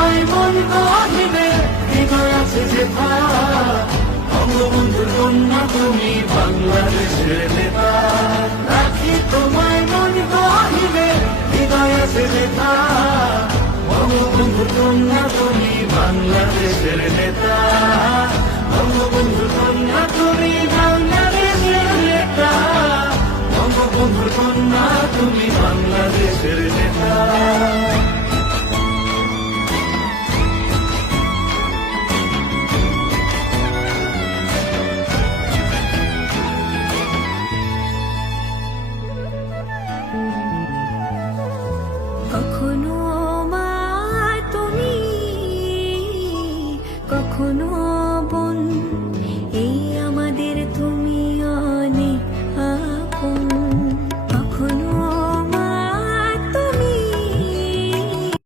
তোমায় মন গহিনে হৃদয় আছে যেথা, বঙ্গবন্ধুর কন্যা তুমি বাংলাদেশের নেতা। রাখি তোমায় মন গহিনে হৃদয় আছে যেথা, বঙ্গবন্ধুর কন্যা তুমি বাংলাদেশের নেতা।